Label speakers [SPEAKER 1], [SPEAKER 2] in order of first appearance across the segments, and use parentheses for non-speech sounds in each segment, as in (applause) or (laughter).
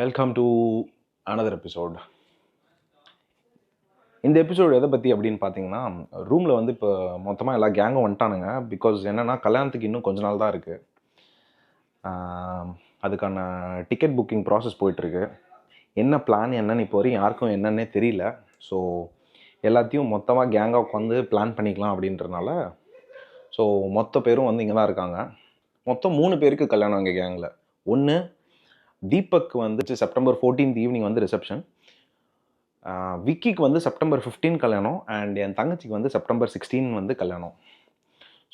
[SPEAKER 1] Welcome to another episode இந்த episode எதை பற்றி அப்படின்னு பார்த்தீங்கன்னா ரூமில் வந்து இப்போ மொத்தமாக எல்லா கேங்கும் வந்துட்டானுங்க. பிகாஸ் என்னென்னா கல்யாணத்துக்கு இன்னும் கொஞ்ச நாள் தான் இருக்குது அதுக்கான டிக்கெட் புக்கிங் ப்ராசஸ் போயிட்டுருக்கு. என்ன பிளான் என்னன்னு இப்போ வரையும் யாருக்கும் என்னன்னே தெரியல. ஸோ எல்லாத்தையும் மொத்தமாக கேங்காக உட்காந்து பிளான் பண்ணிக்கலாம் அப்படின்றனால ஸோ மொத்த பேரும் வந்து இங்கே தான் இருக்காங்க. மொத்தம் மூணு பேருக்கு கல்யாணம் எங்கள் கேங்கில் ஒன்று தீபக் வந்துட்டு செப்டம்பர் 14th ஈவினிங் வந்து ரிசப்ஷன் விக்கிக்கு வந்து செப்டம்பர் 15 கல்யாணம் அண்ட் என் தங்கச்சிக்கு வந்து செப்டம்பர் 16 வந்து கல்யாணம்.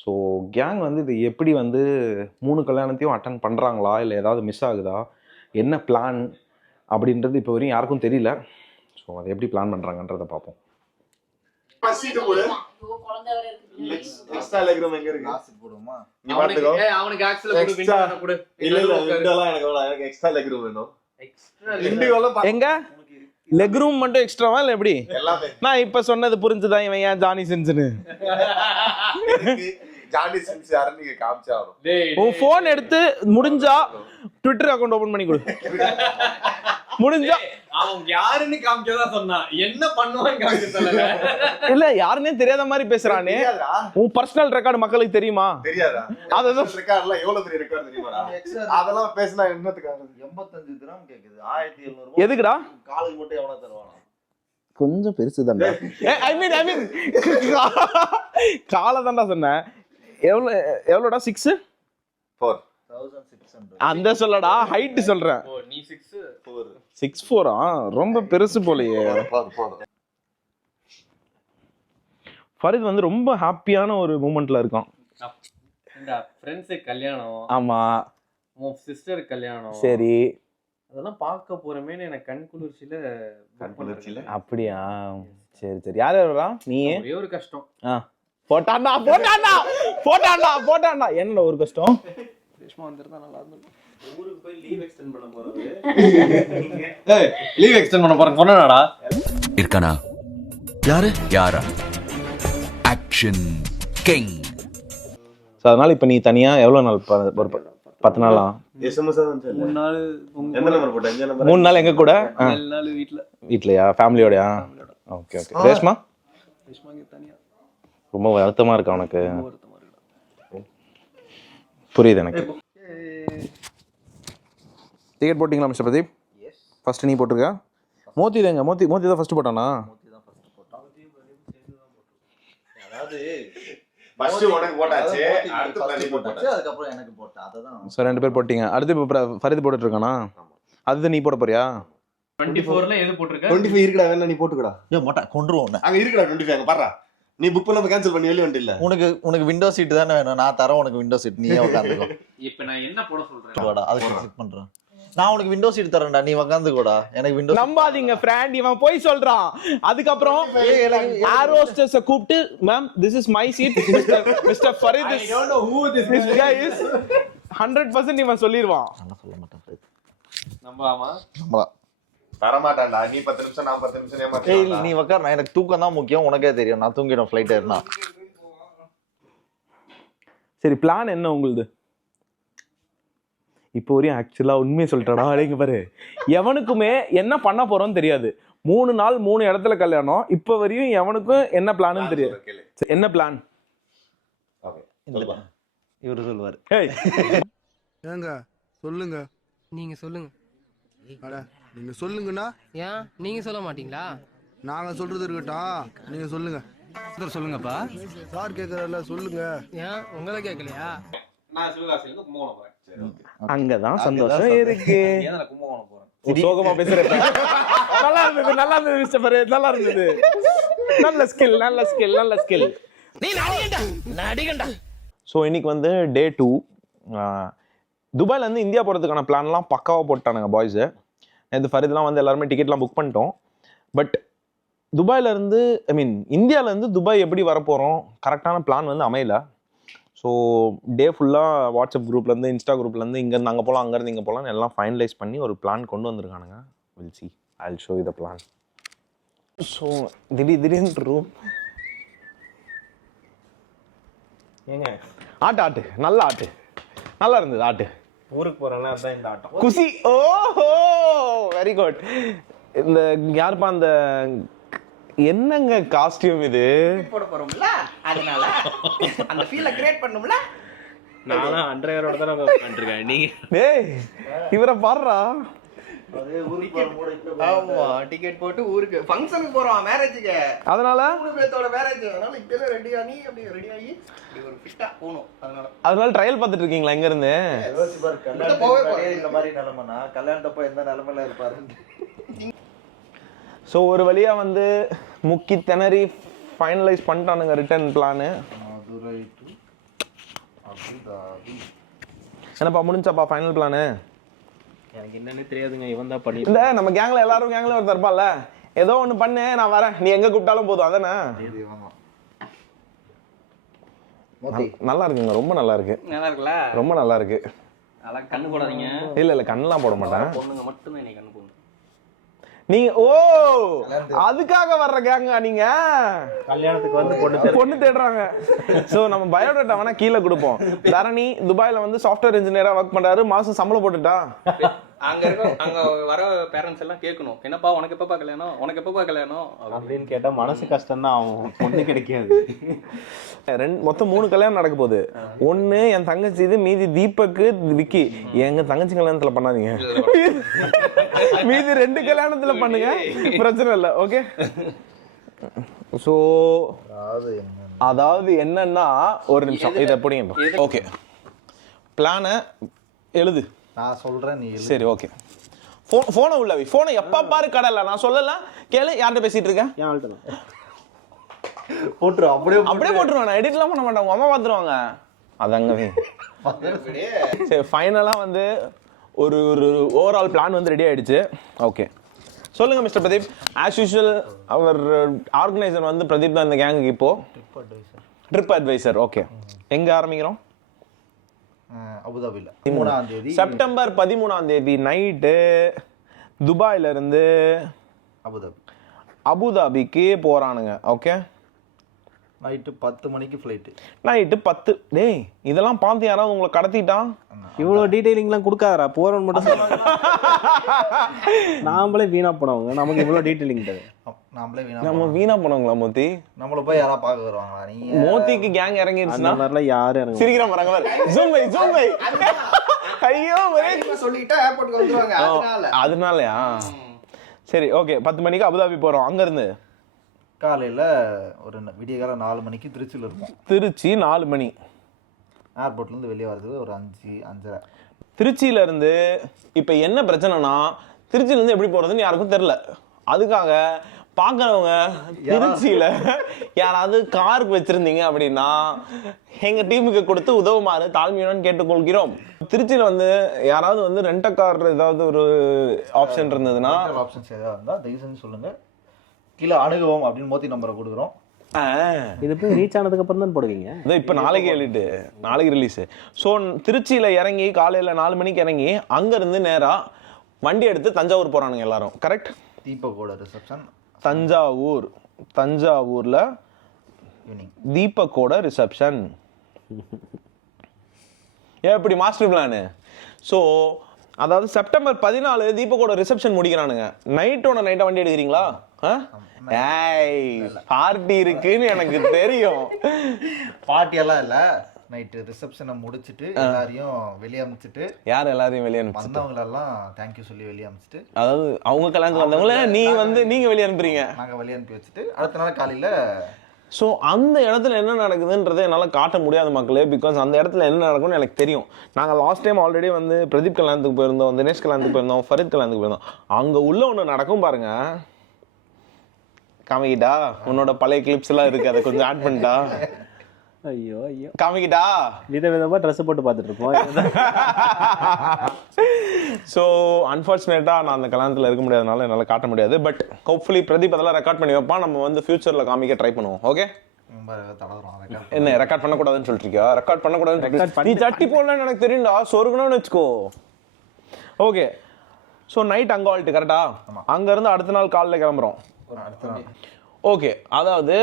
[SPEAKER 1] ஸோ கேங் வந்து இது எப்படி வந்து மூணு கல்யாணத்தையும் அட்டன் பண்ணுறாங்களா இல்லை ஏதாவது மிஸ் ஆகுதா? என்ன பிளான் அப்படின்றது இப்போ வரையும் யாருக்கும் தெரியல. ஸோ அதை எப்படி பிளான் பண்ணுறாங்கன்றதை பார்ப்போம்.
[SPEAKER 2] எக்ஸ்ட்ரா லெக்ரம் எங்க இருக்கு?
[SPEAKER 3] காசு போடுமா
[SPEAKER 2] நீ பாத்துக்கோ.
[SPEAKER 4] ஏய், அவனுக்கு ஆக்சுவலா கொடு
[SPEAKER 2] Extra.
[SPEAKER 4] விண்டோல கொடு
[SPEAKER 2] இல்ல இல்ல
[SPEAKER 4] உட்காரு.
[SPEAKER 2] விண்டோலாம் எனக்கு வேணாம் எனக்கு எக்ஸ்ட்ரா லெக்ரம் வேணும்.
[SPEAKER 4] Extra
[SPEAKER 2] இண்டிகோலாம் பா-
[SPEAKER 1] எங்க? லெக் ரூம் மட்டும் எக்ஸ்ட்ராவா இல்லை எப்படி?
[SPEAKER 2] எல்லாமே.
[SPEAKER 1] நான் இப்போ சொன்னது புரிஞ்சுதான் இவன் ஏன் ஜானி சென்ஸ்னு
[SPEAKER 2] எனக்கு ஜானி சின்ஸ் யாருன்னு நீங்க காமிச்சாகணும்
[SPEAKER 4] டேய்,
[SPEAKER 1] உன் ஃபோன் எடுத்து முடிஞ்சா ட்விட்டர் அக்கௌண்ட் ஓபன் பண்ணி கொடு. முடிஞ்சா
[SPEAKER 4] அவன் யாருன்னு காமிக்கதான் சொன்னான் என்ன பண்ணுவான்னு காமிக்க சொல்லல.
[SPEAKER 1] இல்ல யாருன்னே தெரியாத மாதிரி பேசுறானே.
[SPEAKER 2] தெரியாதா?
[SPEAKER 1] உன் பர்சனல் ரெக்கார்டு மக்களுக்கு தெரியுமா?
[SPEAKER 2] தெரியாதா?
[SPEAKER 1] அதுதான்.
[SPEAKER 2] ரெக்கார்ட்லாம் எவ்வளவு பெரிய ரெக்கார்ட் தெரியுமாடா? அதெல்லாம் பேசினா என்னத்துக்காக
[SPEAKER 3] எண்பத்தஞ்சு தினம் கேக்குது. ஆயிரத்தி எழுநூறு
[SPEAKER 1] எதுக்குடா?
[SPEAKER 3] காலுக்கு மட்டும் எவ்வளவு தருவானா?
[SPEAKER 1] கொஞ்சம் பெருசு தான்டா ஐ மீன் ஐ மீன் காலை தான்டா சொன்னேன். எவ்வளோ எவ்வளோடா சிக்ஸ்
[SPEAKER 2] ஃபோர்
[SPEAKER 3] சிக்ஸ்
[SPEAKER 1] அந்த சொல்லடா ஹைட் சொல்றேன்.
[SPEAKER 4] ஓ நீ 6
[SPEAKER 2] ஃபோர்
[SPEAKER 1] சிக்ஸ் ஃபோரா ரொம்ப பெருசு போலயே. ஃபரித் வந்து ரொம்ப ஹாப்பியான ஒரு மூமெண்ட்ல இருக்கான்.
[SPEAKER 4] இந்த ஃப்ரெண்ட்ஸ் கல்யாணம்.
[SPEAKER 1] ஆமா.
[SPEAKER 4] உன் சிஸ்டர் கல்யாணம்.
[SPEAKER 1] சரி.
[SPEAKER 4] அதெல்லாம் பார்க்க போறமேன்னு எனக்கு கண் குளிர்ச்சியில
[SPEAKER 2] கண் குளிர்ச்சியில?
[SPEAKER 1] அப்படியா? சரி சரி. யார் யாரா நீ
[SPEAKER 4] ஒரே ஒரு கஷ்டம்.
[SPEAKER 1] ஆ. போட்டாண்டா போட்டாண்டா போட்டாண்டா போட்டாண்டா என்ன ஒரு கஷ்டம்?
[SPEAKER 4] ரேஷ்மா வந்திருந்தா நல்லா இருந்திருக்கும். ஊருக்கு போய் லீவ் எக்ஸ்டெண்ட் பண்ண போறது ஏய் லீவ் எக்ஸ்டெண்ட் பண்ண போறேன். சொன்னடா
[SPEAKER 5] இருக்கானா? யாரு? யாரா? ஆக்ஷன் கிங்
[SPEAKER 1] ஸோ அதனால இப்போ நீ தனியா எவ்வளோ நாள் ஒரு பத்து நாளா.
[SPEAKER 4] மூணு நாள்
[SPEAKER 1] மூணு நாள் எங்க கூட? வீட்லயா? ஃபேமிலியோடயா ஓகே ஓகே ரேஷ்மா
[SPEAKER 4] ரேஷ்மா? இங்க தனியா
[SPEAKER 1] ரொம்ப வருத்தமா இருக்கா உனக்கு? புரியுது எனக்கு. டிக்கெட் போட்டிங்களா மிஸ்டர் பிரதீப்?
[SPEAKER 3] எஸ்
[SPEAKER 1] ஃபர்ஸ்ட் நீ போட்டிருக்க? மோத்தி தாங்க மோத்தி மோத்தி தான் ஃபர்ஸ்ட் போட்டானா?
[SPEAKER 3] மோதி
[SPEAKER 1] ஸோ ரெண்டு பேர் போட்டீங்க. அடுத்து இப்போ பிர- ஃபரித் போட்டுட்டு இருக்கானா அது நீ போட போறியா?
[SPEAKER 4] 24ல எது போட்டிருக்க?
[SPEAKER 2] 25 இருக்குடா வேணா நீ போட்டுக்கடா.
[SPEAKER 3] ஏன் மாட்டேன் கொண்டுருவோம்
[SPEAKER 2] அங்க இருக்குடா 25 அங்க பாறா நீ புக் பண்ணாம கேன்சல் பண்ணி வெளிய வந்துட்டு இல்ல?
[SPEAKER 3] உனக்கு உனக்கு விண்டோ சீட் தானே வேணும். நான் தரேன் உனக்கு விண்டோ சீட் நீயே உட்காந்துக்கோ
[SPEAKER 4] இப்போ நான் என்ன போட சொல்றேன்?
[SPEAKER 3] அதுக்கு கிளிக் பண்றேன். நான் உனக்கு விண்டோ சீட் தரேன்டா. நீ உட்காந்துக்கோடா எனக்கு விண்டோ
[SPEAKER 1] நம்பாதீங்க ஃப்ரெண்ட் இவன் போய் சொல்றான். அதுக்கப்புறம் ஏர் ஹோஸ்டஸ் கூப்பிட்டு ma'am this is my seat mister mister Farid is this guy is 100% இவன் சொல்லிடுவான்
[SPEAKER 3] நான் சொல்ல மாட்டேன்.
[SPEAKER 4] நம்பாமா?
[SPEAKER 3] நம்மளா
[SPEAKER 2] தர மாட்டான்டா நீ 10 நிமிஷம் நான் 10 நிமிஷம்
[SPEAKER 3] ஏய்
[SPEAKER 2] ஏமாத்தேன்
[SPEAKER 3] நீ உட்கார் நான் எனக்கு தூக்கம் தான் முக்கியம். உனக்கே தெரியும். நான் தூங்கிடும் ஃப்ளைட் ஏறினா.
[SPEAKER 1] சரி பிளான் என்ன உங்களுது? இப்போ வரையும் ஆக்சுவலாக உண்மையை சொல்லிட்டடா அடைங்க பாரு. எவனுக்குமே என்ன பண்ண போறோம்னு தெரியாது. மூணு நாள் மூணு இடத்துல கல்யாணம். இப்போ வரையும் எவனுக்கும் என்ன பிளான்னு தெரியாது. என்ன பிளான்
[SPEAKER 3] இவரு சொல்லுவாரு.
[SPEAKER 6] ஏங்க சொல்லுங்க.
[SPEAKER 7] நீங்க சொல்லுங்க.
[SPEAKER 6] அட. நீங்க சொல்லுங்கண்ணா.
[SPEAKER 7] ஏன்? நீங்க சொல்ல மாட்டீங்களா?
[SPEAKER 6] நாங்க சொல்றது இருக்கட்டும். நீங்க சொல்லுங்க.
[SPEAKER 7] சொல்லுங்கப்பா.
[SPEAKER 6] சார் கேக்குறல சொல்லுங்க.
[SPEAKER 7] ஏன்? உங்களை கேட்கலையா
[SPEAKER 4] நான் சிவகாசியில கும்பகோணம் போறேன்.
[SPEAKER 1] அங்கதான்
[SPEAKER 3] அங்கதான்
[SPEAKER 1] சந்தோஷம். இருக்கு.
[SPEAKER 4] கும்பகோணம் போறேன்?
[SPEAKER 1] சோகமா பேசுறேன் நல்லா இருந்தது நல்லா இருந்தது மிஸ்டர் நல்லா இருந்தது. நல்ல ஸ்கில் நல்ல ஸ்கில் நல்ல ஸ்கில்
[SPEAKER 7] நீ நடிகண்டா நடிகண்டா
[SPEAKER 1] ஸோ இன்னைக்கு வந்து டே டூ துபாயிலேருந்து இந்தியா போகிறதுக்கான பிளான்லாம் பக்காவாக போட்டானுங்க பாய்ஸு நேற்று ஃபரித்லாம் வந்து எல்லாருமே டிக்கெட்லாம் புக் பண்ணிட்டோம். பட் துபாயிலேருந்து ஐ மீன் இந்தியாவிலேருந்து துபாய் எப்படி வரப்போகிறோம் கரெக்டான பிளான் வந்து அமையல. ஸோ டே ஃபுல்லாக வாட்ஸ்அப் குரூப்லேருந்து இன்ஸ்டா குரூப்லேருந்து இங்கேருந்து அங்கே போகலாம் அங்கேருந்து இங்கே போகலான்னு எல்லாம் ஃபைனலைஸ் பண்ணி ஒரு பிளான் கொண்டு வந்திருக்கானுங்க. Will see I show you the plan so திடீர் திடீர்னு ரூம் ஏங்க? ஆட்டு ஆட்டு. நல்ல ஆட்டு. நல்லா இருந்தது ஆட்டு.
[SPEAKER 4] ஊருக்கு போறேன்னா அதான் இந்த ஆட்டம்.
[SPEAKER 1] குசி ஓஹோ வெரி குட் இந்த யாருப்பா அந்த என்னங்க காஸ்டியூம் இது?
[SPEAKER 4] போட போறோம்ல அதனால அந்த ஃபீலை கிரியேட் பண்ணும்ல.
[SPEAKER 8] நானும் அண்டர்வேரோட தான் உட்காந்துருக்கேன் நீங்க
[SPEAKER 1] டேய் இவரை பாடுறா.
[SPEAKER 4] ஆமா டிக்கெட் போட்டு ஊருக்கு. ஃபங்க்ஷனுக்கு போறோம் மேரேஜுக்கு
[SPEAKER 1] அதனால?
[SPEAKER 4] மூணு பேர்த்தோட மேரேஜ் அதனால இப்பவே ரெடி ஆகி அப்படி ரெடி ஆகி ஒரு ஃபிட்டா போகணும். அதனால.
[SPEAKER 1] அதனால ட்ரையல் பார்த்துட்டு இருக்கீங்களா இருந்து
[SPEAKER 4] போவே.
[SPEAKER 3] இந்த மாதிரி நிலைமைனா கல்யாணத்தப்ப எந்த நிலைமையில இருப்பாரு?
[SPEAKER 1] ஸோ ஒரு வழியா வந்து முக்கி திணறி ஃபைனலைஸ் பண்ணிட்டானுங்க ரிட்டர்ன் பிளானு என்னப்பா முடிஞ்சாப்பா ஃபைனல் பிளானு
[SPEAKER 8] எனக்கு என்னன்னு தெரியாதுங்க இவன் தான் பண்ணி
[SPEAKER 1] இல்ல நம்ம கேங்ல எல்லாரும் கேங்ல ஒருத்தர் இருப்பான்ல. ஏதோ ஒண்ணு பண்ணு நான் வரேன். நீ எங்க கூப்பிட்டாலும் போதும் அதானே? நல்லா இருக்குங்க ரொம்ப நல்லா இருக்கு.
[SPEAKER 8] நல்லா இருக்குல்ல?
[SPEAKER 1] ரொம்ப நல்லா இருக்கு.
[SPEAKER 8] நல்லா கண்ணு போடாதீங்க.
[SPEAKER 1] இல்ல இல்ல கண்ணெல்லாம் போட மாட்டேன்.
[SPEAKER 8] பொண்ணுங்க மட்டும்தான் நீ கண்ணு போடணும்.
[SPEAKER 1] நீங்க ஓ! அதுக்காக வர்ற கேங்க நீங்க?
[SPEAKER 4] கல்யாணத்துக்கு வந்து பொண்ணு
[SPEAKER 1] பொண்ணு தேடுறாங்க. சோ நம்ம பயோடேட்டா வேணா கீழே கொடுப்போம். தரணி துபாயில வந்து சாஃப்ட்வேர் இன்ஜினியரா ஒர்க் பண்றாரு. மாசம் சம்பளம் போட்டுட்டா? (laughs)
[SPEAKER 8] அங்க இருக்க அங்க வர பேரண்ட்ஸ் எல்லாம் கேட்கணும். என்னப்பா உனக்கு எப்பப்பா கல்யாணம்? உனக்கு எப்பப்பா கல்யாணம்? அப்படின்னு.
[SPEAKER 4] கேட்டா மனசு கஷ்டம் தான் ஆகும் பொண்ணு கிடைக்காது.
[SPEAKER 1] ரெண்டு மொத்தம் மூணு கல்யாணம் நடக்க போகுது. ஒண்ணு என் தங்கச்சி இது மீதி தீபக்கு விக்கி. எங்க தங்கச்சி கல்யாணத்துல பண்ணாதீங்க. மீதி ரெண்டு கல்யாணத்துல பண்ணுங்க. பிரச்சனை இல்லை ஓகே? ஸோ
[SPEAKER 3] அதாவது என்ன
[SPEAKER 1] அதாவது என்னன்னா ஒரு நிமிஷம். இதை எப்படிங்க ஓகே. பிளானை எழுது.
[SPEAKER 3] நான் சொல்றேன் நீ.
[SPEAKER 1] சரி ஓகே ஃபோன் ஃபோனை உள்ள வை. ஃபோனை எப்போ பாரு கடல நான் சொல்லல. கேளு யார்கிட்ட பேசிட்டு இருக்கேன்
[SPEAKER 4] ஏன் ஆள்ட்டு
[SPEAKER 3] போட்டுரு அப்படியே
[SPEAKER 1] அப்படியே போட்டுருவேன் நான். எடிட்லாம் பண்ண மாட்டேன். உங்க அம்மா பார்த்துருவாங்க அதாங்க வை. சரி ஃபைனலாக வந்து ஒரு ஒரு ஓவரால் பிளான் வந்து ரெடி ஆயிடுச்சு. ஓகே சொல்லுங்க மிஸ்டர் பிரதீப். ஆஸ் யூஷுவல் அவர் ஆர்கனைசர் வந்து பிரதீப் தான் இந்த கேங்குக்கு இப்போ. ட்ரிப் அட்வைசர் ஓகே எங்க ஆரம்பிக்கிறோம்?
[SPEAKER 3] அஹ், அபுதாபில. மூணாம் தேதி
[SPEAKER 1] செப்டம்பர் பதிமூணாம் தேதி நைட்டு துபாயில இருந்து
[SPEAKER 3] அபுதாபி.
[SPEAKER 1] அபுதாபிக்கு போறானுங்க ஓகே
[SPEAKER 3] நைட்டு பத்து மணிக்கு ஃப்ளைட்டு
[SPEAKER 1] நைட்டு பத்து. டேய் இதெல்லாம் பார்த்து யாராவது உங்களை கடத்திட்டான்?
[SPEAKER 4] இவ்வளவு டீடைலிங்லாம் கொடுக்காதடா. போறோம்னு மட்டும் நாமளே வீணா போனவங்க. நமக்கு இவ்வளவு டீடைலிங் தேவை.
[SPEAKER 3] நாமளே வீணா
[SPEAKER 1] நம்ம. வீணா போனவங்களா மோத்தி?
[SPEAKER 3] நம்மள போய் யாரா பார்க்க வருவாங்களா? நீங்க
[SPEAKER 1] மோத்திக்கு கேங்
[SPEAKER 4] அந்த
[SPEAKER 1] இறங்கிருச்சுன்னா
[SPEAKER 4] மாதிரிலாம் யாரும் இறங்க
[SPEAKER 1] சிரிக்கிற பாருங்க பாரு ஜூம் பை ஜூம் பை ஐயோ ஒரே
[SPEAKER 4] சொல்லிட்டா ஏர்போர்ட்டுக்கு வந்துருவாங்க. அதனால.
[SPEAKER 1] அதனாலயா? சரி ஓகே பத்து மணிக்கு அபுதாபி போறோம். அங்க இருந்து.
[SPEAKER 3] காலையில ஒரு ந- விடியகால நாலு மணிக்கு திருச்சியில் இருக்கும்.
[SPEAKER 1] திருச்சி நாலு மணி.
[SPEAKER 3] ஏர்போர்ட்ல இருந்து வெளியே வர்றதுக்கு ஒரு அஞ்சு அஞ்சரை.
[SPEAKER 1] திருச்சியில இருந்து இப்ப என்ன பிரச்சனைனா திருச்சியில இருந்து எப்படி போறதுன்னு யாருக்கும் தெரியல. அதுக்காக பார்க்கறவங்க திருச்சியில யாராவது காருக்கு வச்சிருந்தீங்க அப்படின்னா எங்க டீமுக்கு கொடுத்து உதவுமாறு தாழ்மையுடன் கேட்டுக்கொள்கிறோம். திருச்சியில வந்து யாராவது வந்து ரெண்ட கார் ஏதாவது ஒரு ஆப்ஷன் இருந்ததுன்னா
[SPEAKER 3] ஆப்ஷன்ஸ் ஏதாவது இருந்தால் தயவு செஞ்சு சொல்லுங்க. கீழே அணுகுவோம் அப்படின்னு மோத்தி நம்பரை கொடுக்குறோம்.
[SPEAKER 1] ஆ,
[SPEAKER 4] இது போய் ரீச் ஆனதுக்கு அப்புறம் தான் போடுவீங்க.
[SPEAKER 1] இதோ இப்ப நாளைக்கு எழுதிட்டு நாளைக்கு ரிலீஸ் ஸோ திருச்சியில இறங்கி காலையில நாலு மணிக்கு இறங்கி அங்க இருந்து நேரா வண்டி எடுத்து தஞ்சாவூர் போறானுங்க எல்லாரும். கரெக்ட்
[SPEAKER 3] தீபக்கோட ரிசப்ஷன்
[SPEAKER 1] தஞ்சாவூர். தஞ்சாவூர்ல
[SPEAKER 3] ஈவினிங்
[SPEAKER 1] தீபக்கோட ரிசப்ஷன் எப்படி மாஸ்டர் பிளானு ஸோ அதாவது செப்டம்பர் பதினாலு தீபக்கோட ரிசப்ஷன் முடிக்கிறானுங்க. நைட்டோட நைட்டா வண்டி எடுக்கிறீங்களா? ஏய் பார்ட்டி இருக்குன்னு எனக்கு தெரியும்.
[SPEAKER 3] பார்ட்டி எல்லாம் இல்ல. நைட்டு ரிசப்ஷனை முடிச்சிட்டு எல்லாரையும் வெளியே அனுப்பிச்சிட்டு
[SPEAKER 1] யார் எல்லாரையும் வெளியே அனுப்பிச்சு
[SPEAKER 3] வந்தவங்களெல்லாம் தேங்க்யூ சொல்லி வெளியே அனுப்பிச்சிட்டு
[SPEAKER 1] அதாவது அவங்க கல்யாணத்துக்கு வந்தவங்கள நீ வந்து நீங்க வெளியே அனுப்புறீங்க.
[SPEAKER 3] நாங்க வெளியே அனுப்பி வச்சுட்டு அடுத்த நாள் காலையில
[SPEAKER 1] ஸோ அந்த இடத்துல என்ன நடக்குதுன்றதை என்னால் காட்ட முடியாது மக்களே பிகாஸ் அந்த இடத்துல என்ன நடக்கும்னு எனக்கு தெரியும். நாங்கள் லாஸ்ட் டைம் ஆல்ரெடி வந்து பிரதீப் கல்யாணத்துக்கு போயிருந்தோம் தினேஷ் கல்யாணத்துக்கு போயிருந்தோம் ஃபரித் கல்யாணத்துக்கு போயிருந்தோம். அங்கே உள்ள ஒன்று நடக்கும் பாருங்க. காமிக்கிட்டா? உன்னோட பழைய கிளிப்ஸ் எல்லாம் இருக்கு அதை கொஞ்சம் ஆட் பண்ணிட்டா?
[SPEAKER 4] ஐயோ ஐயோ.
[SPEAKER 1] காமிக்கிட்டா?
[SPEAKER 4] விதவிதமா ட்ரெஸ் போட்டு பார்த்துட்டு இருப்போம்
[SPEAKER 1] ஸோ அன்ஃபார்ச்சுனேட்டாக நான் அந்த கல்யாணத்தில் இருக்க முடியாதனால என்னால் காட்ட முடியாது. பட் ஹோப்ஃபுல்லி பிரதீப் அதெல்லாம் ரெக்கார்ட் பண்ணி வைப்பான் நம்ம வந்து ஃபியூச்சரில் காமிக்க ட்ரை பண்ணுவோம். ஓகே என்ன ரெக்கார்ட் பண்ணக்கூடாதுன்னு சொல்லிட்டு ரெக்கார்ட் பண்ணக்கூடாதுன்னு நீ சட்டி போடலன்னு எனக்கு தெரியும்டா. சொருகணும்னு வச்சுக்கோ. ஓகே ஸோ நைட் அங்கே ஆல்ட்டு கரெக்டா அங்கேருந்து அடுத்த நாள் காலைல கிளம்புறோம்.
[SPEAKER 3] அடுத்த நாள்.
[SPEAKER 1] ஓகே அதாவது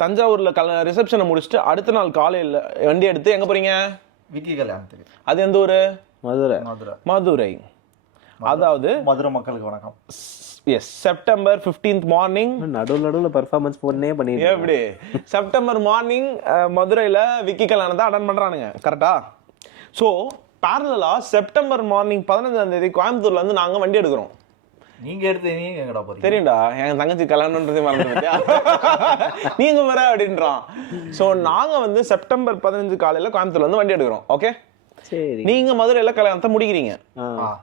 [SPEAKER 1] தஞ்சாவூரில் கல ரிசப்ஷனை முடிச்சுட்டு அடுத்த நாள் காலையில் வண்டி எடுத்து எங்கே போகிறீங்க
[SPEAKER 3] விக்கி கல்யாணத்துக்கு.
[SPEAKER 1] அது எந்த ஊர்?
[SPEAKER 4] மதுரை.
[SPEAKER 3] மதுரை.
[SPEAKER 1] மதுரை. அதாவது
[SPEAKER 3] மதுரை மக்களுக்கு வணக்கம்.
[SPEAKER 1] எஸ் செப்டம்பர் ஃபிஃப்டீன்த் மார்னிங்
[SPEAKER 4] நடுவில் நடுவில் பெர்ஃபார்மன்ஸ் பண்ணே பண்ணிட்டு
[SPEAKER 1] எப்படி செப்டம்பர் மார்னிங் மதுரையில் விக்கி கல்யாணம் தான் அட்டன் பண்ணுறானுங்க கரெக்டா ஸோ பேரலாக செப்டம்பர் மார்னிங் பதினஞ்சாம் தேதி கோயம்புத்தூர்ல இருந்து நாங்கள் வண்டி எடுக்கிறோம்.
[SPEAKER 3] நீங்க எடுத்து நீங்க எங்கடா போறீங்க?
[SPEAKER 1] தெரியும்டா என் தங்கச்சி கல்யாணம்ன்றதே மறந்துட்டியா நீங்க வர அப்படின்றான். ஸோ நாங்க வந்து செப்டம்பர் பதினஞ்சு காலையில கோயம்புத்தூர்ல இருந்து வண்டி எடுக்கிறோம் ஓகே
[SPEAKER 4] சரி.
[SPEAKER 1] நீங்க மதுரையில கல்யாணத்தை முடிக்கிறீங்க.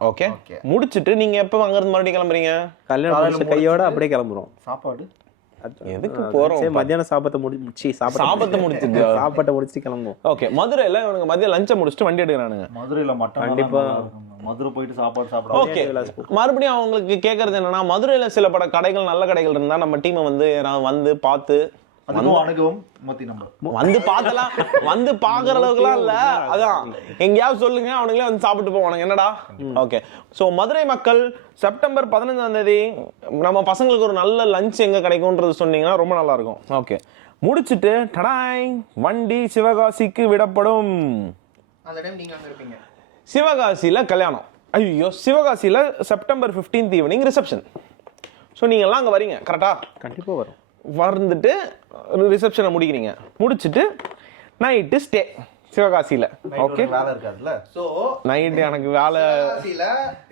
[SPEAKER 1] ஓகே. முடிச்சிட்டு நீங்க எப்போ அங்க இருந்து மறுபடியும் கிளம்புறீங்க?
[SPEAKER 4] கல்யாணம் கையோட அப்படியே கிளம்புறோம்.
[SPEAKER 3] சாப்பாடு?
[SPEAKER 1] எதுக்கு போறோம்
[SPEAKER 4] மத்தியானம் சாப்பாட்டை முடிச்சு சாப்பாட்டை
[SPEAKER 1] முடிச்சுட்டு. (laughs)
[SPEAKER 4] சாப்பாட்டை முடிச்சுட்டு கிளம்புவோம்.
[SPEAKER 1] ஓகே மதுரையில இவனுங்க மதியம் லஞ்சை முடிச்சுட்டு வண்டி எடுக்கிறானுங்க.
[SPEAKER 3] மதுரையில மட்டன்
[SPEAKER 4] கண்டிப்பா.
[SPEAKER 3] மதுரை போயிட்டு சாப்பாடு சாப்பிட
[SPEAKER 1] ஓகே மறுபடியும் அவங்களுக்கு கேட்கறது என்னன்னா மதுரையில சில பட கடைகள் நல்ல கடைகள் இருந்தா நம்ம டீமை வந்து வந்து பார்த்து
[SPEAKER 3] அணுகவும் மத்தி
[SPEAKER 1] வந்து பார்த்தலாம் வந்து பாக்குற அளவுக்குலாம் இல்ல. அதான். எங்கேயாவது சொல்லுங்க அவனுங்களே வந்து சாப்பிட்டு போவானுங்க. என்னடா? ஓகே ஸோ மதுரை மக்கள் செப்டம்பர் பதினஞ்சாம் தேதி நம்ம பசங்களுக்கு ஒரு நல்ல லஞ்ச் எங்க கிடைக்கும்ன்றது சொன்னீங்கன்னா ரொம்ப நல்லா இருக்கும் ஓகே முடிச்சிட்டு டடாய் வண்டி சிவகாசிக்கு விடப்படும்.
[SPEAKER 8] அந்த டைம் நீங்க அங்க இருப்பீங்க.
[SPEAKER 1] சிவகாசியில கல்யாணம். ஐயோ சிவகாசியில September 15th evening reception so நீங்கள்லாம் அங்கே வரீங்க கரெக்டா
[SPEAKER 4] கண்டிப்பா வரும்.
[SPEAKER 1] வந்துட்டு ரிசப்ஷனை முடிக்கிறீங்க. முடிச்சிட்டு நைட்டு ஸ்டே சிவகாசியில். ஓகே
[SPEAKER 3] வேலை இருக்காதுல்ல?
[SPEAKER 8] சோ
[SPEAKER 1] நைட்டு எனக்கு வேலை
[SPEAKER 8] சிவகாசியில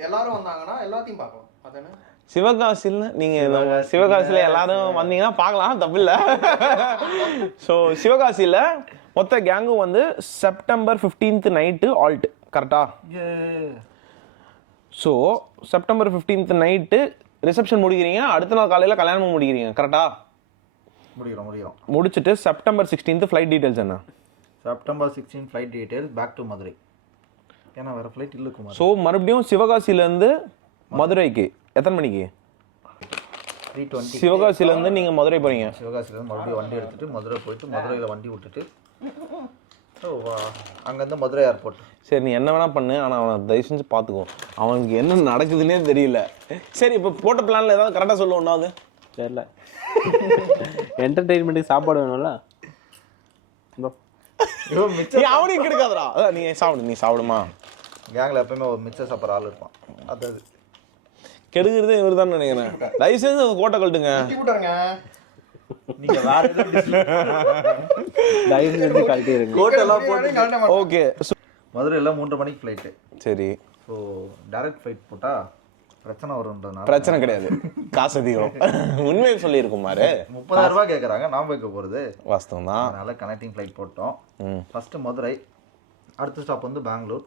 [SPEAKER 8] எல்லாரும் வந்தாங்கன்னா எல்லாத்தையும் பார்க்கலாம். அதானே?
[SPEAKER 1] சிவகாசியில் நீங்கள் சிவகாசியில் எல்லாரும் வந்தீங்கன்னா பார்க்கலாம் தப்பில்லை. ஸோ சிவகாசியில் மொத்த கேங்கும் வந்து செப்டம்பர் 15th நைட்டு ஆல்ட் கரெக்டா so September 15th night reception முடிக்கிறீங்க அடுத்த நாள் காலையில் கல்யாணமும் முடிக்கிறீங்க கரெக்டா
[SPEAKER 3] முடிக்கிறோம் முடிக்கிறோம்
[SPEAKER 1] முடிச்சிட்டு செப்டம்பர் 16th ஃப்ளைட் டீட்டெயில்ஸ் என்ன?
[SPEAKER 3] September sixteen flight details back to Madurai ஏன்னா வேற ஃப்ளைட் இல்லை குமார்
[SPEAKER 1] ஸோ மறுபடியும் சிவகாசியிலேருந்து மதுரைக்கு. எத்தனை மணிக்கு?
[SPEAKER 3] த்ரீ டுவெண்ட்டி
[SPEAKER 1] சிவகாசியிலேருந்து நீங்கள் மதுரை போகிறீங்க
[SPEAKER 3] சிவகாசிலேருந்து மறுபடியும் வண்டி எடுத்துட்டு மதுரை போயிட்டு மதுரையில் வண்டி விட்டுட்டு. ஸோ அங்கேருந்து மதுரை ஏர்போர்ட்
[SPEAKER 1] சரி நீ என்ன வேணா பண்ணு. ஆனால் அவனை தயவு செஞ்சு பார்த்துக்கோ அவனுக்கு என்ன நடக்குதுன்னே தெரியல. சரி இப்போ போட்ட பிளானில் ஏதாவது கரெக்டாக சொல்ல ஒன்றாவது
[SPEAKER 4] தெரியல. (laughs) என்டர்டெயின்மெண்ட்டுக்கு சாப்பாடு வேணும்ல.
[SPEAKER 1] நீ அவனையும் கெடுக்காதடா அதான் நீ சாப்பிடு நீ சாப்பிடுமா?
[SPEAKER 3] கேங்கில் எப்பயுமே ஒரு மிச்சர் சாப்பிட்ற ஆள் இருப்பான். அது அது.
[SPEAKER 1] கெடுக்கிறதே இவர் தான் நினைக்கிறேன். தயவு செஞ்சு கோட்டை கழட்டுங்க.
[SPEAKER 3] நீங்க வேற
[SPEAKER 4] தயவு செஞ்சு கழட்டி இருங்க
[SPEAKER 3] கோட்டெல்லாம் போட்டு
[SPEAKER 1] ஓகே
[SPEAKER 3] மதுரையில் மூன்று மணிக்கு ஃப்ளைட்டு
[SPEAKER 1] சரி.
[SPEAKER 3] ஸோ டைரக்ட் ஃப்ளைட் போட்டால் பிரச்சனை வரும்ன்றதுனால.
[SPEAKER 1] பிரச்சனை கிடையாது. காசு அதிகம் (laughs) உண்மையை சொல்லியிருக்கும் மாரு
[SPEAKER 3] முப்பதாயிரம் ரூபாய் கேட்குறாங்க நாம் வைக்க போகிறது
[SPEAKER 1] வாஸ்தவம் தான்
[SPEAKER 3] அதனால கனெக்டிங் ஃப்ளைட் போட்டோம்.
[SPEAKER 1] ம்.
[SPEAKER 3] ஃபஸ்ட்டு மதுரை அடுத்த ஸ்டாப் வந்து பெங்களூர்.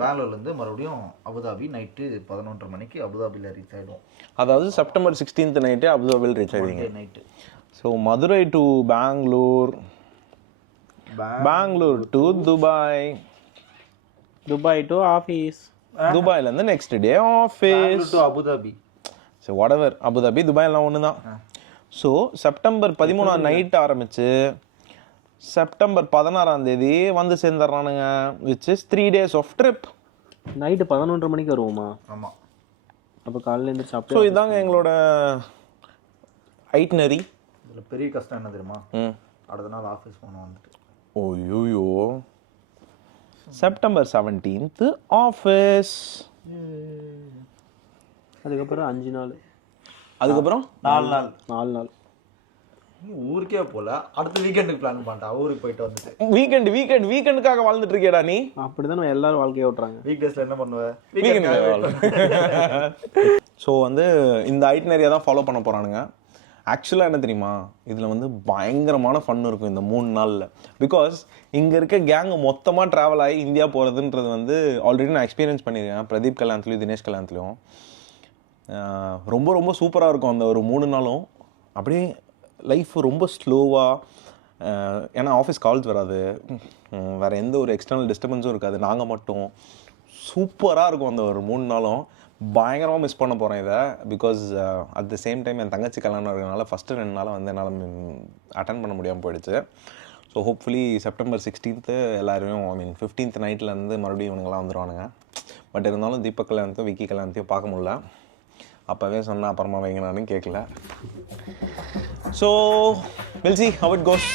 [SPEAKER 3] பெங்களூர்லேருந்து மறுபடியும் அபுதாபி நைட்டு பதினொன்றரை மணிக்கு அபுதாபியில் ரீச் ஆகிடுவோம்
[SPEAKER 1] அதாவது செப்டம்பர் 16th நைட்டு அபுதாபில் ரீச் ஆகிடுங்க
[SPEAKER 3] night
[SPEAKER 1] so Madurai to Bangalore. Bangalore to Dubai
[SPEAKER 4] Dubai to office
[SPEAKER 1] துபாயிலேருந்து next day office
[SPEAKER 3] to Abu Dhabi.
[SPEAKER 1] So whatever. Abu Dhabi Dubai எல்லாம் ஒன்று தான் ஸோ செப்டம்பர் பதிமூணாம் நைட் ஆரம்பிச்சு செப்டம்பர் பதினாறாம் தேதி வந்து சேர்ந்துடுறானுங்க which is three days of trip
[SPEAKER 4] night பதினொன்றரை மணிக்கு வருவோமா?
[SPEAKER 3] ஆமாம்
[SPEAKER 4] அப்போ காலையில இருந்து
[SPEAKER 1] ஸோ
[SPEAKER 4] சாப்பிட்டு
[SPEAKER 1] இதாங்க எங்களோட ஐட்னரி
[SPEAKER 3] இதில் பெரிய கஷ்டம் என்ன தெரியுமா?
[SPEAKER 1] ம்.
[SPEAKER 3] அடுத்த நாள் ஆஃபீஸ் போகணும் வந்துட்டு.
[SPEAKER 1] ஓய்யோயோ செப்டம்பர் செவன்டீன்த் ஆஃபீஸ்
[SPEAKER 4] அதுக்கப்புறம் அஞ்சு நாள்.
[SPEAKER 1] அதுக்கப்புறம்?
[SPEAKER 3] நாலு நாள்.
[SPEAKER 4] நாலு நாள்.
[SPEAKER 3] ஊருக்கே போகல அடுத்த வீக்கெண்டுக்கு பிளான் பண்ணிட்டேன் ஊருக்கு போயிட்டு வந்துட்டு.
[SPEAKER 1] வீக்கெண்ட் வீக்கெண்ட் வீக்கெண்டுக்காக வாழ்ந்துட்டு இருக்கேடா நீ?
[SPEAKER 4] அப்படிதான் எல்லாரும் வாழ்க்கையை ஓட்டுறாங்க.
[SPEAKER 3] வீக் டேஸில் என்ன பண்ணுவேன்
[SPEAKER 1] ஸோ (laughs) வந்து இந்த ஐட்னரியை தான் ஃபாலோ பண்ண போகிறானுங்க ஆக்சுவலாக என்ன தெரியுமா? இதில் வந்து பயங்கரமான ஃபன் இருக்கும் இந்த மூணு நாளில். பிகாஸ் இங்கே இருக்க கேங்கு மொத்தமாக ட்ராவல் ஆகி இந்தியா போகிறதுன்றது வந்து ஆல்ரெடி நான் எக்ஸ்பீரியன்ஸ் பண்ணியிருக்கேன் பிரதீப் கல்யாணத்துலையும் தினேஷ் கல்யாணத்துலையும். ரொம்ப ரொம்ப சூப்பராக இருக்கும் அந்த ஒரு மூணு நாளும். அப்படியே லைஃப் ரொம்ப ஸ்லோவாக ஏன்னா ஆஃபீஸ் கால்ஸ் வராது. வேறு எந்த ஒரு எக்ஸ்டர்னல் டிஸ்டர்பன்ஸும் இருக்காது. நாங்கள் மட்டும். சூப்பராக இருக்கும் அந்த ஒரு மூணு நாளும். பயங்கரமாக மிஸ் பண்ண போகிறேன் இதை because at the same time என் தங்கச்சி கல்யாணம் இருக்கிறனால ஃபஸ்ட்டு ரெண்டு நாளாக வந்து என்னால் அட்டன் பண்ண முடியாமல் போயிடுச்சு. ஸோ ஹோப்ஃபுல்லி செப்டம்பர் சிக்ஸ்டீன்த்து எல்லாரையும் ஐ மீன் ஃபிஃப்டீன்த் நைட்லேருந்து மறுபடியும் இவனுங்களாம் வந்துடுவானுங்க பட் இருந்தாலும் தீபக் கல்யாணத்தையும் விக்கி கல்யாணத்தையும் பார்க்க முடில அப்போவே சொன்னேன் அப்புறமா வைங்கனான்னு கேட்கல so will see how goes